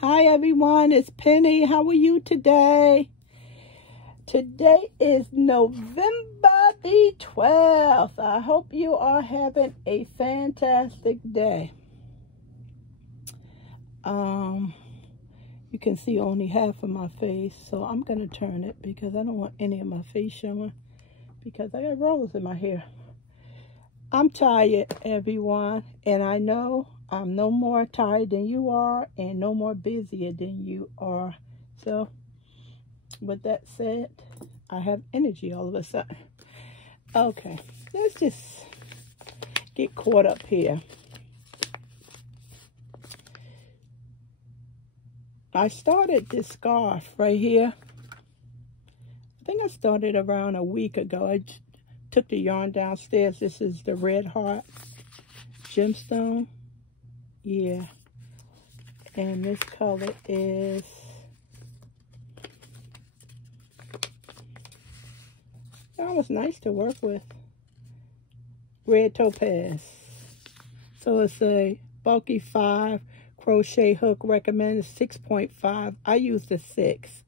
Hi everyone, it's Penny. How are you today? Today is November the 12th. I hope you are having a fantastic day. You can see only half of my face, so I'm going to turn it because I don't want any of my face showing because I got rolls in my hair. I'm tired, everyone, and I know I'm no more tired than you are and no more busier than you are. So, with that said, I have energy all of a sudden. Okay, let's just get caught up here. I started this scarf right here. I think I started around a week ago. I took the yarn downstairs. This is the Red Heart gemstone. Yeah. And this color is that was nice to work with. Red topaz. So it's a bulky 5 crochet hook, recommended 6.5. I used a 6.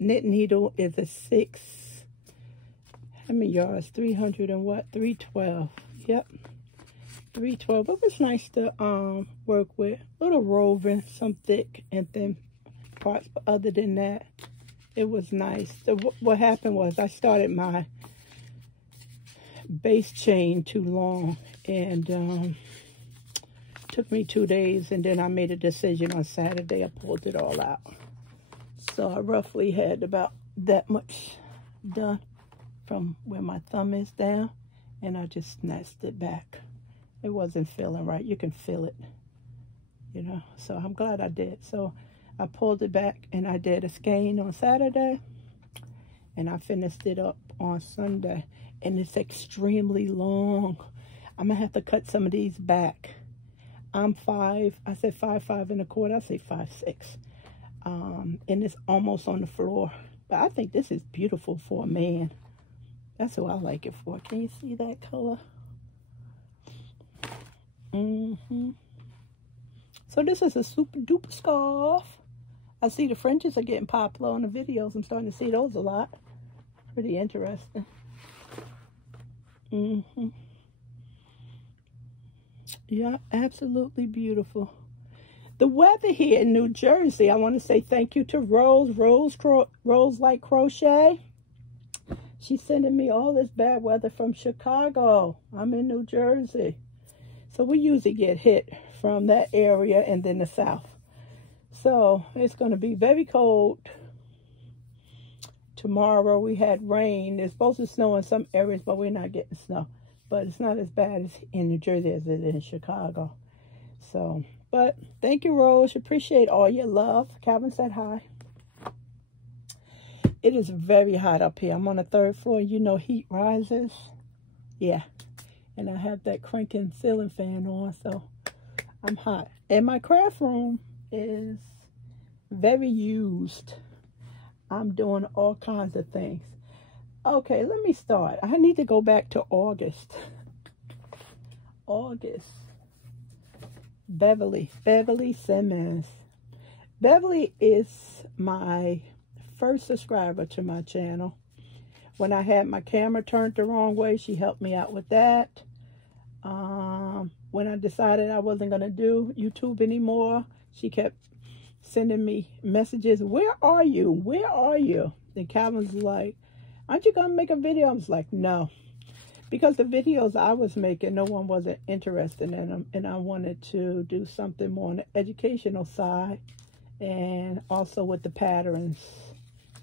Knit needle is a 6. How many yards? 300 and what? 312. Yep. 312. It was nice to work with. A little roving, some thick and thin parts, but other than that, it was nice. So what happened was I started my base chain too long, and took me 2 days, and then I made a decision on Saturday. I pulled it all out. So I roughly had about that much done from where my thumb is down, and I just snatched it back. It wasn't feeling right. You can feel it, you know. So I'm glad I did. So I pulled it back, and I did a skein on Saturday, and I finished it up on Sunday. And it's extremely long. I'm going to have to cut some of these back. I'm 5. I said 5'1" and a quarter. I say 5'6". And it's almost on the floor. But I think this is beautiful for a man. That's who I like it for. Can you see that color? So this is a super duper scarf. I see the fringes are getting popular on the videos. I'm starting to see those a lot. Pretty interesting. Yeah, absolutely beautiful. The weather here in New Jersey, I want to say thank you to Rose Like Crochet. She's sending me all this bad weather from Chicago. I'm in New Jersey. So we usually get hit from that area and then the south. So it's going to be very cold. Tomorrow we had rain. It's supposed to snow in some areas, but we're not getting snow. But it's not as bad as in New Jersey as it is in Chicago. So, but thank you, Rose. Appreciate all your love. Calvin said hi. It is very hot up here. I'm on the 3rd floor. You know heat rises. Yeah. And I have that cranking ceiling fan on, so I'm hot. And my craft room is very used. I'm doing all kinds of things. Okay, let me start. I need to go back to August. August. Beverly Simmons. Beverly is my first subscriber to my channel. When I had my camera turned the wrong way, she helped me out with that. When I decided I wasn't going to do YouTube anymore, she kept sending me messages. Where are you? Where are you? And Calvin's like, aren't you going to make a video? I was like, no. Because the videos I was making, no one wasn't interested in them. And I wanted to do something more on the educational side. And also with the patterns.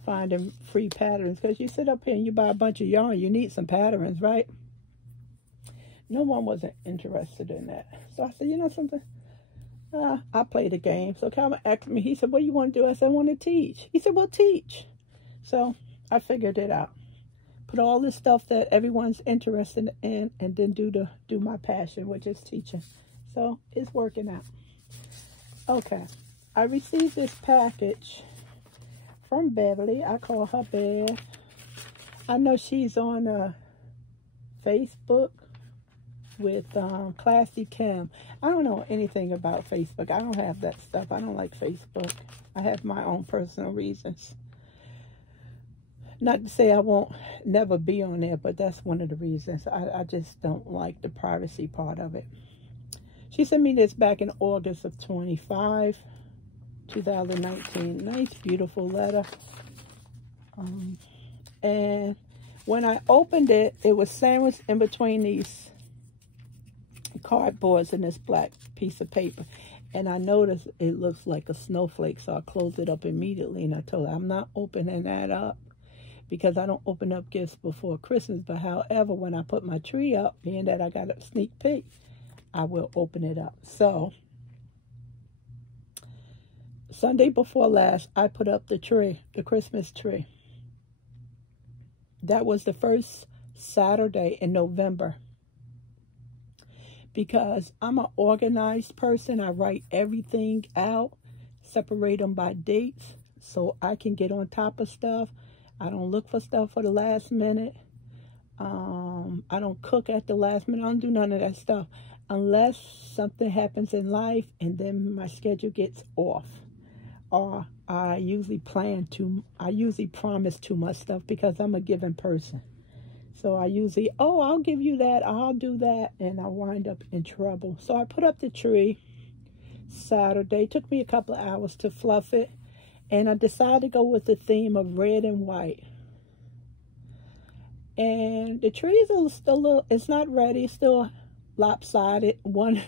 Finding free patterns. Because you sit up here and you buy a bunch of yarn, you need some patterns, right? No one wasn't interested in that. So I said, you know something? I play the game. So Calvin asked me, he said, what do you want to do? I said, I want to teach. He said, well, teach. So I figured it out. Put all this stuff that everyone's interested in and then do my passion, which is teaching. So it's working out. Okay. I received this package from Beverly. I call her Bev. I know she's on Facebook. with Classy Kim. I don't know anything about Facebook. I don't have that stuff. I don't like Facebook. I have my own personal reasons. Not to say I won't never be on there, but that's one of the reasons. I just don't like the privacy part of it. She sent me this back in August of 2019. Nice, beautiful letter. And when I opened it, it was sandwiched in between these cardboards and this black piece of paper. And I noticed it looks like a snowflake, so I closed it up immediately. And I told her, I'm not opening that up because I don't open up gifts before Christmas. But however, when I put my tree up, being that I got a sneak peek, I will open it up. So Sunday before last, I put up the tree, the Christmas tree. That was the first Saturday in November. Because I'm an organized person, I write everything out, separate them by dates, so I can get on top of stuff. I don't look for stuff for the last minute. I don't cook at the last minute. I don't do none of that stuff. Unless something happens in life and then my schedule gets off. Or I usually promise too much stuff because I'm a giving person. So I usually, oh, I'll give you that, I'll do that, and I wind up in trouble. So I put up the tree Saturday. It took me a couple of hours to fluff it. And I decided to go with the theme of red and white. And the tree is still a little, it's not ready, it's still lopsided. One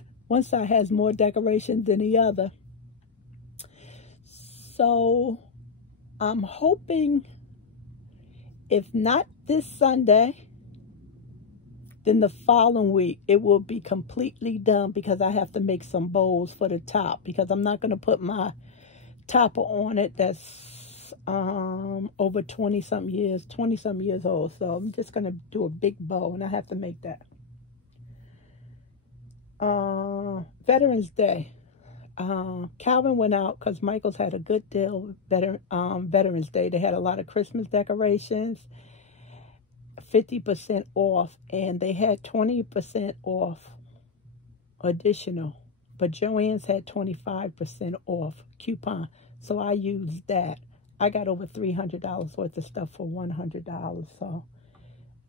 side has more decoration than the other. So I'm hoping, if not this Sunday, then the following week it will be completely done, because I have to make some bowls for the top, because I'm not going to put my topper on it that's over 20-something years old. So I'm just going to do a big bow, and I have to make that. Veterans Day. Calvin went out because Michael's had a good deal with Veterans Day. They had a lot of Christmas decorations, 50% off, and they had 20% off additional. But Joann's had 25% off coupon, so I used that. I got over $300 worth of stuff for $100, so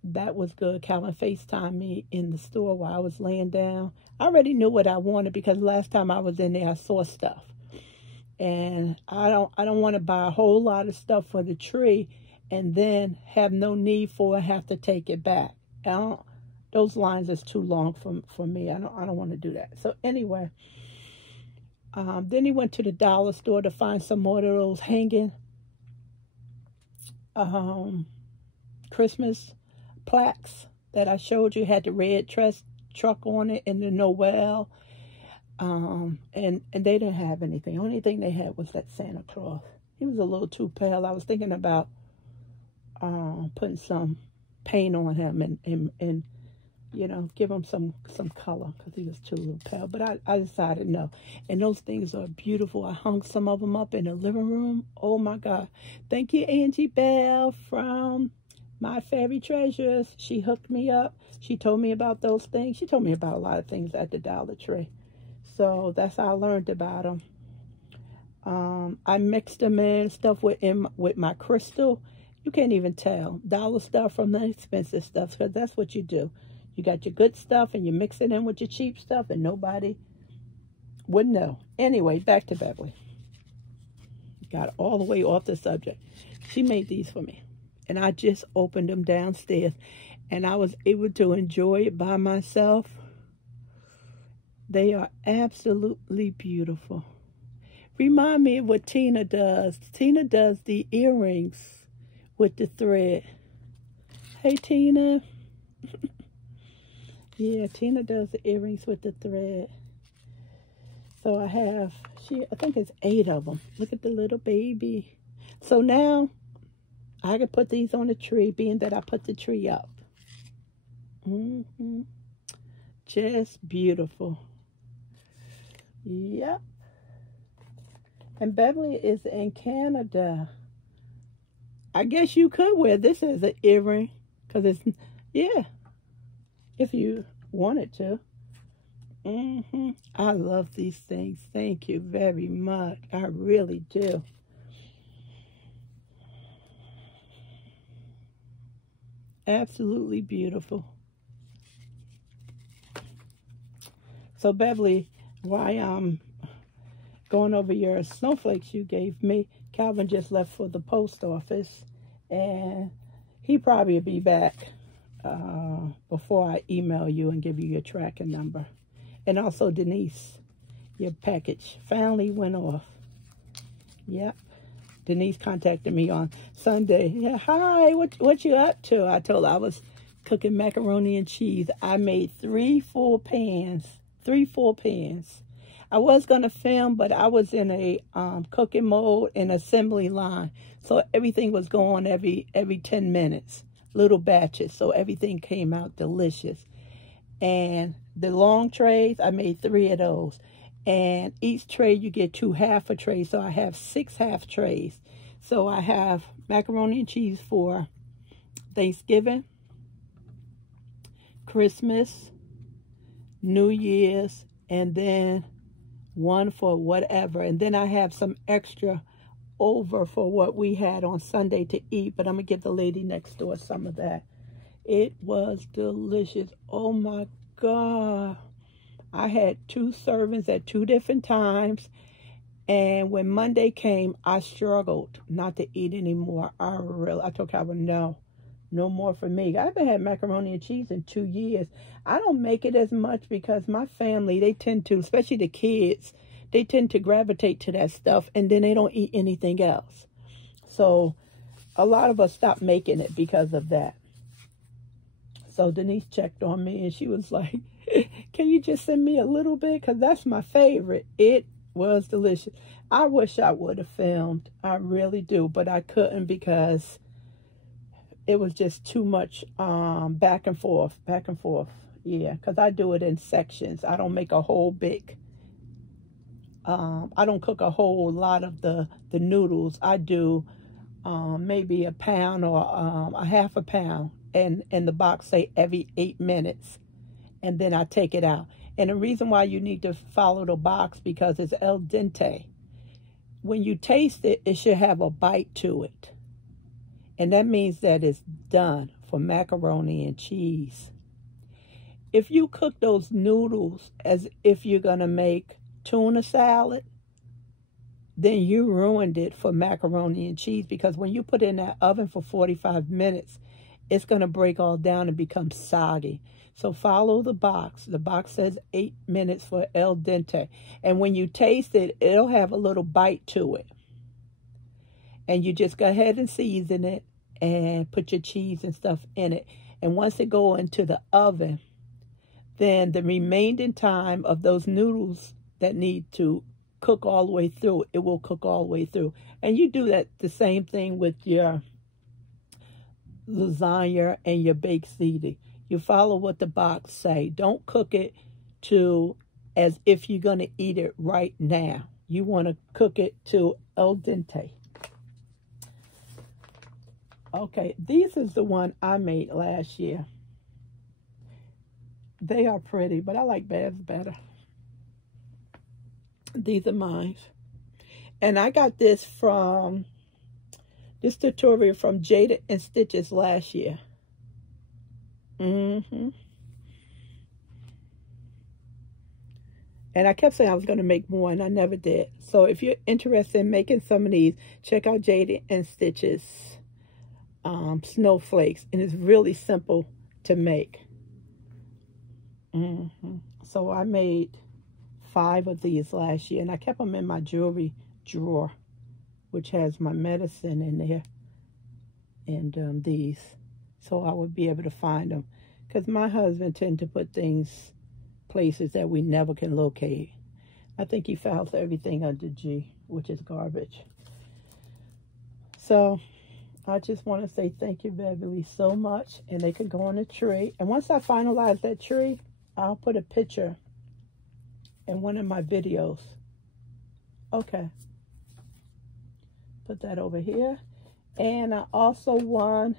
that was good. Calvin FaceTimed me in the store while I was laying down. I already knew what I wanted because last time I was in there, I saw stuff. And I don't want to buy a whole lot of stuff for the tree and then have no need for it, have to take it back. Those lines is too long for me. I don't want to do that. So anyway, then he went to the dollar store to find some more of those hanging Christmas plaques that I showed you, had the red truck on it and the Noel, and they didn't have anything. Only thing they had was that Santa Claus. He was a little too pale. I was thinking about putting some paint on him and you know, give him some color, because he was too little pale. But I decided no. And those things are beautiful. I hung some of them up in the living room. Oh my God. Thank you, Angie Bell from My Fairy Treasures. She hooked me up. She told me about those things. She told me about a lot of things at the Dollar Tree. So that's how I learned about them. I mixed them in stuff with my crystal. You can't even tell dollar stuff from the expensive stuff, because that's what you do. You got your good stuff and you mix it in with your cheap stuff, and nobody would know. Anyway, back to Beverly. Got all the way off the subject. She made these for me, and I just opened them downstairs, and I was able to enjoy it by myself. They are absolutely beautiful. Remind me of what Tina does. Tina does the earrings with the thread. Hey, Tina. Yeah, Tina does the earrings with the thread. So I have, I think it's 8 of them. Look at the little baby. So now I can put these on the tree, being that I put the tree up. Just beautiful. Yep. And Beverly is in Canada. I guess you could wear this as an earring, because it's, yeah. If you wanted to. I love these things. Thank you very much. I really do. Absolutely beautiful. So Beverly, while I'm going over your snowflakes you gave me, Calvin just left for the post office, and he probably will be back before I email you and give you your tracking number. And also, Denise, your package finally went off. Yep. Denise contacted me on Sunday. Yeah, hi, what you up to? I told her I was cooking macaroni and cheese. I made 3 full pans. 3 full pans. I was going to film, but I was in a cooking mode and assembly line. So everything was going every 10 minutes. Little batches. So everything came out delicious. And the long trays, I made 3 of those. And each tray, you get 2 half a tray. So I have 6 half trays. So I have macaroni and cheese for Thanksgiving, Christmas, New Year's, and then one for whatever. And then I have some extra over for what we had on Sunday to eat. But I'm going to give the lady next door some of that. It was delicious. Oh, my God. I had 2 servings at 2 different times. And when Monday came, I struggled not to eat anymore. I told Calvin, no more for me. I haven't had macaroni and cheese in 2 years. I don't make it as much because my family, they tend to, especially the kids, they tend to gravitate to that stuff, and then they don't eat anything else. So a lot of us stopped making it because of that. So Denise checked on me, and she was like, can you just send me a little bit? Because that's my favorite. It was delicious. I wish I would have filmed. I really do. But I couldn't because it was just too much back and forth. Yeah, because I do it in sections. I don't make a whole big... I don't cook a whole lot of the noodles. I do maybe a pound or a half a pound. And the box say every 8 minutes. And then I take it out. And the reason why you need to follow the box, because it's al dente. When you taste it, it should have a bite to it. And that means that it's done for macaroni and cheese. If you cook those noodles as if you're going to make tuna salad, then you ruined it for macaroni and cheese, because when you put it in that oven for 45 minutes, it's going to break all down and become soggy. So follow the box. The box says 8 minutes for al dente. And when you taste it, it'll have a little bite to it. And you just go ahead and season it and put your cheese and stuff in it. And once it go into the oven, then the remaining time of those noodles that need to cook all the way through, it will cook all the way through. And you do that the same thing with your lasagna and your baked ziti. You follow what the box say. Don't cook it to as if you're going to eat it right now. You want to cook it to al dente. Okay, these is the one I made last year. They are pretty, but I like Bev's better. These are mine. And I got this tutorial from Jada and Stitches last year. And I kept saying I was going to make more, and I never did. So if you're interested in making some of these, check out Jada and Stitches snowflakes. And it's really simple to make. So I made 5 of these last year, and I kept them in my jewelry drawer, which has my medicine in there, and these, so I would be able to find them, because my husband tend to put things places that we never can locate. I think he files everything under G, which is garbage. So I just want to say thank you, Beverly, so much, and they could go on a tree. And once I finalize that tree, I'll put a picture in one of my videos. Okay. Put that over here. And I also won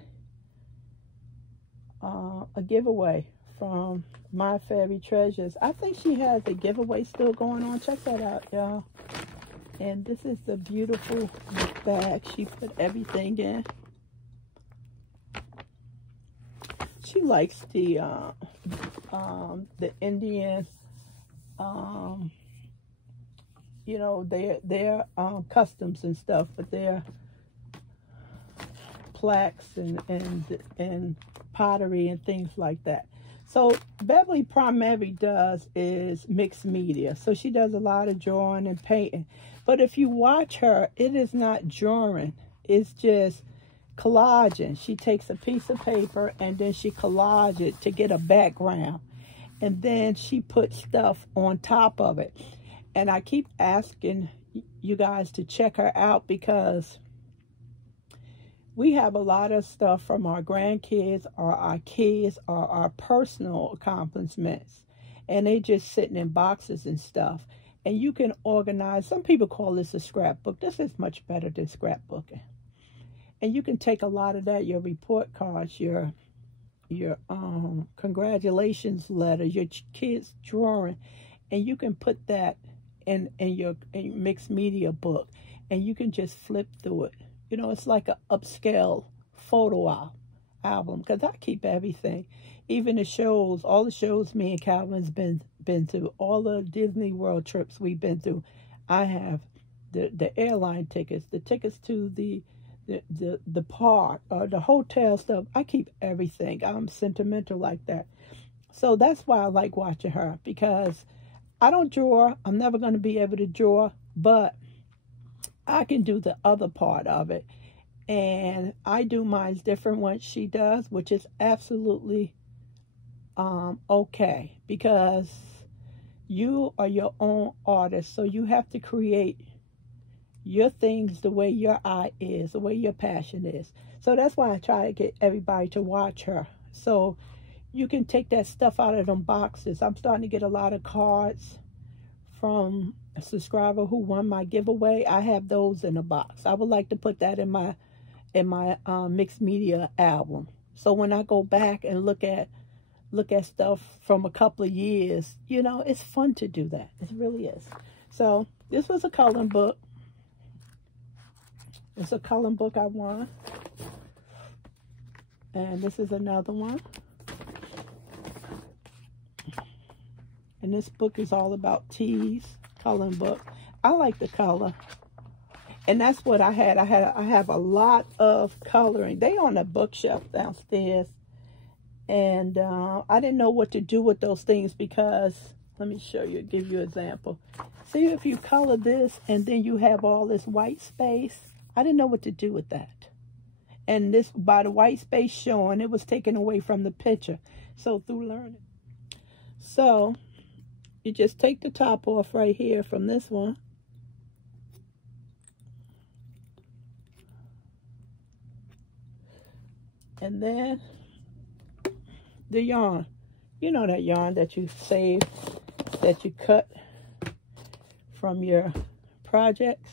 a giveaway from My Fairy Treasures. I think she has a giveaway still going on. Check that out, y'all. And this is the beautiful bag she put everything in. She likes the Indian, you know, their customs and stuff, but their plaques and pottery and things like that. So Beverly primarily does is mixed media. So she does a lot of drawing and painting. But if you watch her, it is not drawing. It's just collaging. She takes a piece of paper and then she collages it to get a background. And then she puts stuff on top of it. And I keep asking you guys to check her out because we have a lot of stuff from our grandkids or our kids or our personal accomplishments. And they just sitting in boxes and stuff. And you can organize. Some people call this a scrapbook. This is much better than scrapbooking. And you can take a lot of that, your report cards, your congratulations letter, your kids' drawing, and you can put that in your mixed media book, and you can just flip through it. You know, it's like an upscale photo album, because I keep everything. Even the shows, all the shows me and Calvin's been to, all the Disney World trips we've been through. I have the airline tickets, the tickets to the park, or the hotel stuff. I keep everything. I'm sentimental like that. So that's why I like watching her, because I don't draw. I'm never going to be able to draw, but I can do the other part of it. And I do mine different what she does, which is absolutely okay, because you are your own artist. So you have to create your things the way your eye is, the way your passion is. So that's why I try to get everybody to watch her. So you can take that stuff out of them boxes. I'm starting to get a lot of cards from a subscriber who won my giveaway. I have those in a box. I would like to put that in my mixed media album. So when I go back and look at stuff from a couple of years, you know, it's fun to do that. It really is. So this was a coloring book. It's a coloring book I won. And this is another one. And this book is all about teas, coloring book. I like the color. And that's what I had. I have a lot of coloring. They on a bookshelf downstairs. And I didn't know what to do with those things because, let me show you, give you an example. See, if you color this and then you have all this white space, I didn't know what to do with that. And this, by the white space showing, it was taken away from the picture. So through learning. So you just take the top off right here from this one. And then the yarn. You know that yarn that you save, that you cut from your projects.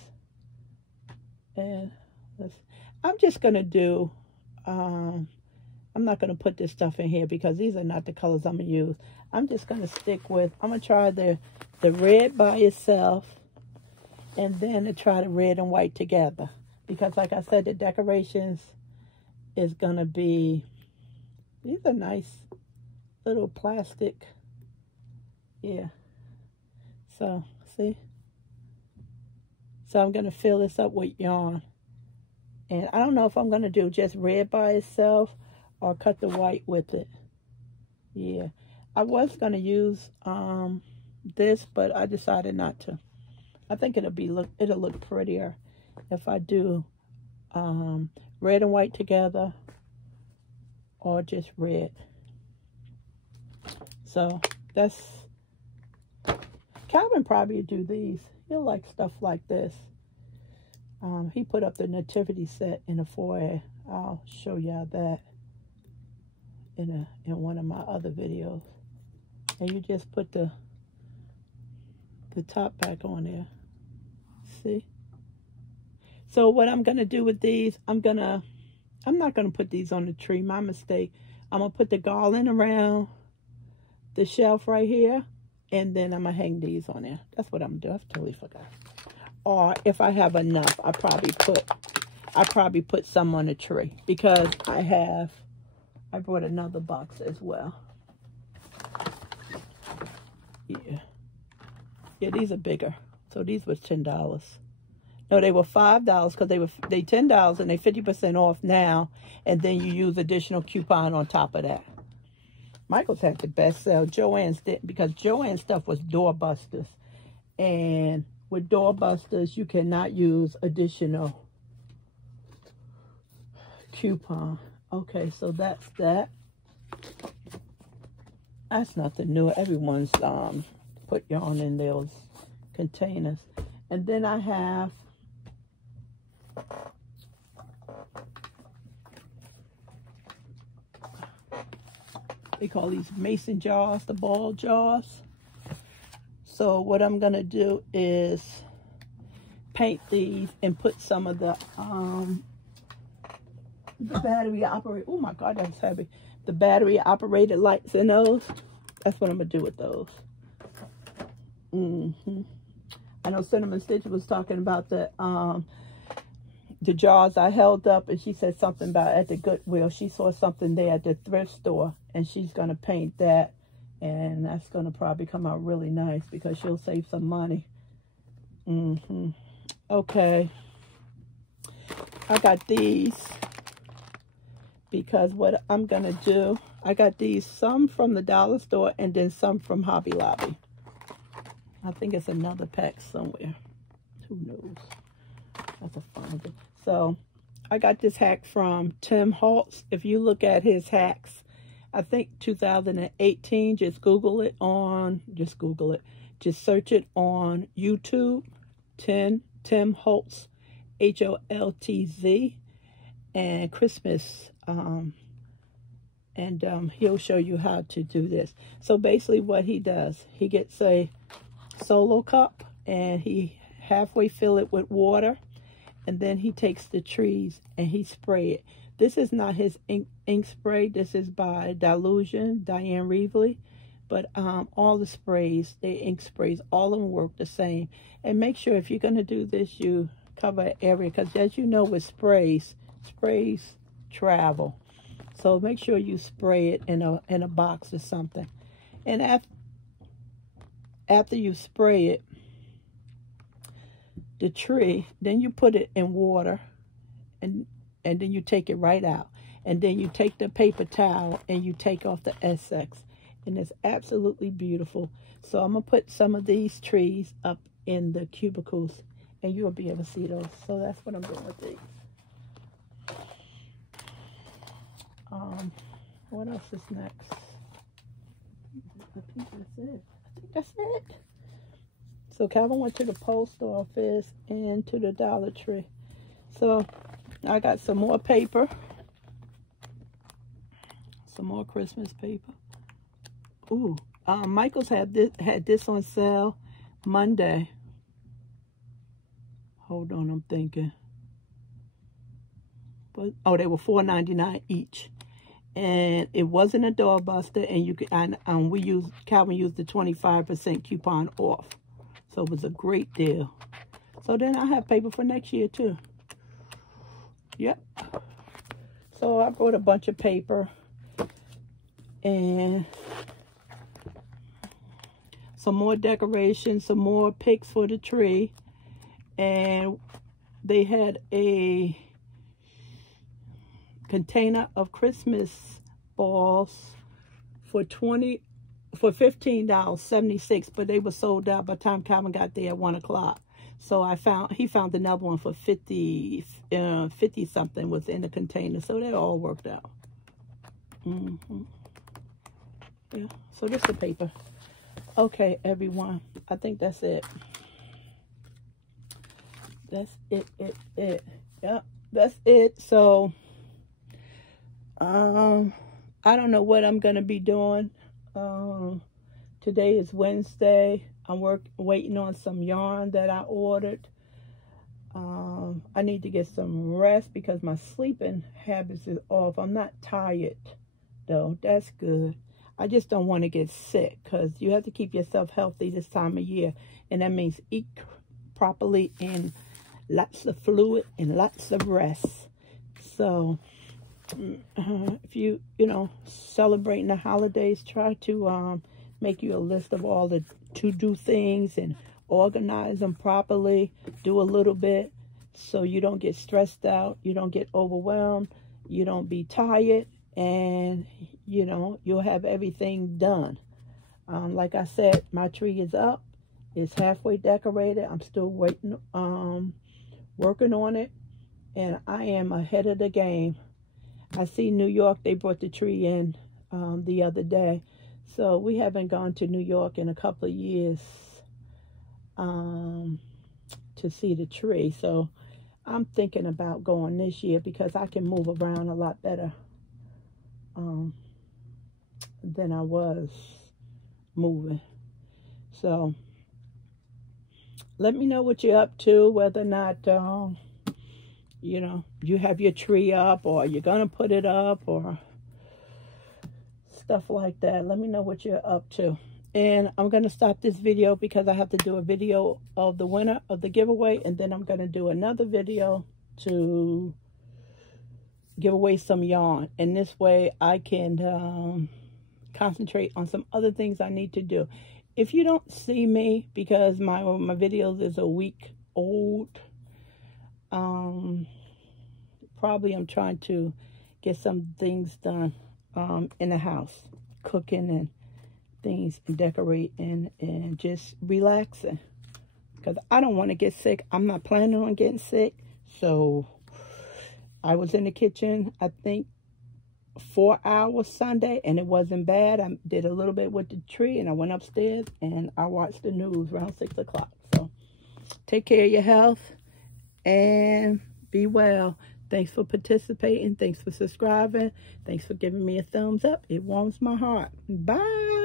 And I'm just going to do, I'm not going to put this stuff in here because these are not the colors I'm going to use. I'm just going to stick with, I'm going to try the red by itself and then to try the red and white together. Because like I said, the decorations is going to be, these are nice little plastic. Yeah. So, see? So I'm going to fill this up with yarn. And I don't know if I'm going to do just red by itself or cut the white with it. Yeah. I was going to use this, but I decided not to. I think it'll look prettier if I do red and white together or just red. So that's, Calvin probably do these. He'll like stuff like this. He put up the nativity set in the foyer. I'll show y'all that in one of my other videos. And you just put the top back on there. See? So what I'm gonna do with these, I'm not gonna put these on the tree. My mistake. I'm gonna put the garland around the shelf right here, and then I'm gonna hang these on there. That's what I'm doing. I totally forgot. Or if I have enough, I probably put some on the tree, because I brought another box as well. Yeah, these are bigger. So these was $10. No, they were $5 because they $10 and they 50% off now, and then you use additional coupon on top of that. Michael's had the best sale. Joann's didn't, because Joann's stuff was doorbusters, and with doorbusters you cannot use additional coupon. Okay, so that's that. That's nothing new. Everyone's put yarn in those containers. And then I have they call these mason jars, the ball jars. So what I'm gonna do is paint these and put some of the battery operated, oh my God, that's heavy. The battery operated lights in those. That's what I'm gonna do with those. I know Cinnamon Stitch was talking about the jars I held up, and she said something about at the Goodwill. She saw something there at the thrift store, and she's gonna paint that, and that's gonna probably come out really nice because she'll save some money. Okay, I got these because what I'm gonna do, I got these, some from the dollar store and then some from Hobby Lobby. I think it's another pack somewhere. Who knows? That's a fun thing. So I got this hack from Tim Holtz. If you look at his hacks, I think 2018, just search it on YouTube. Tim Holtz, Holtz, and Christmas. He'll show you how to do this. So basically what he does, he gets a solo cup and he halfway fill it with water, and then he takes the trees and he spray it. This is not his ink spray. This is by Diane Reevely. But all the sprays, the ink sprays, all of them work the same. And make sure if you're going to do this, you cover an area, because as you know with sprays travel. So make sure you spray it in a box or something. And after you spray it, the tree, then you put it in water, and then you take it right out. And then you take the paper towel and you take off the excess. And it's absolutely beautiful. So I'm going to put some of these trees up in the cubicles, and you'll be able to see those. So that's what I'm doing with these. What else is next? I think that's it. So Calvin went to the post office and to the Dollar Tree. So I got some more paper. Some more Christmas paper. Ooh, Michael's had this on sale Monday. Hold on, I'm thinking. But oh, they were $4.99 each, and it wasn't a doorbuster. And you could, Calvin used the 25% coupon off, so it was a great deal. So then I have paper for next year too. Yep. So I brought a bunch of paper and some more decorations, some more picks for the tree, and they had a container of Christmas balls for $15.76, but they were sold out by the time Calvin got there at 1 o'clock. So he found another one for 50 something was in the container. So that all worked out. Yeah, so this is the paper. Okay, everyone, I think that's it. That's it. Yeah, that's it. So I don't know what I'm gonna be doing. Today is Wednesday. I'm waiting on some yarn that I ordered. I need to get some rest because my sleeping habits is off. I'm not tired though. That's good. I just don't want to get sick, because you have to keep yourself healthy this time of year. And that means eat properly and lots of fluid and lots of rest. So if you celebrating the holidays, try to make you a list of all the to-do things and organize them properly. Do a little bit so you don't get stressed out, you don't get overwhelmed, you don't be tired, and you'll have everything done. Like I said, my tree is up. It's halfway decorated. I'm still waiting, working on it, and I am ahead of the game. I see New York, they brought the tree in the other day. So we haven't gone to New York in a couple of years to see the tree. So I'm thinking about going this year, because I can move around a lot better than I was moving. So let me know what you're up to, whether or not you have your tree up, or you're gonna put it up, or stuff like that. Let me know what you're up to. And I'm gonna stop this video because I have to do a video of the winner of the giveaway, and then I'm gonna do another video to give away some yarn. And this way I can concentrate on some other things I need to do. If you don't see me, because my videos is a week old, probably I'm trying to get some things done in the house, cooking and things, and decorating and just relaxing, because I don't want to get sick. I'm not planning on getting sick. So I was in the kitchen, I think 4 hours Sunday, and it wasn't bad. I did a little bit with the tree, and I went upstairs and I watched the news around 6 o'clock. So take care of your health and be well. Thanks for participating. Thanks for subscribing. Thanks for giving me a thumbs up. It warms my heart. Bye.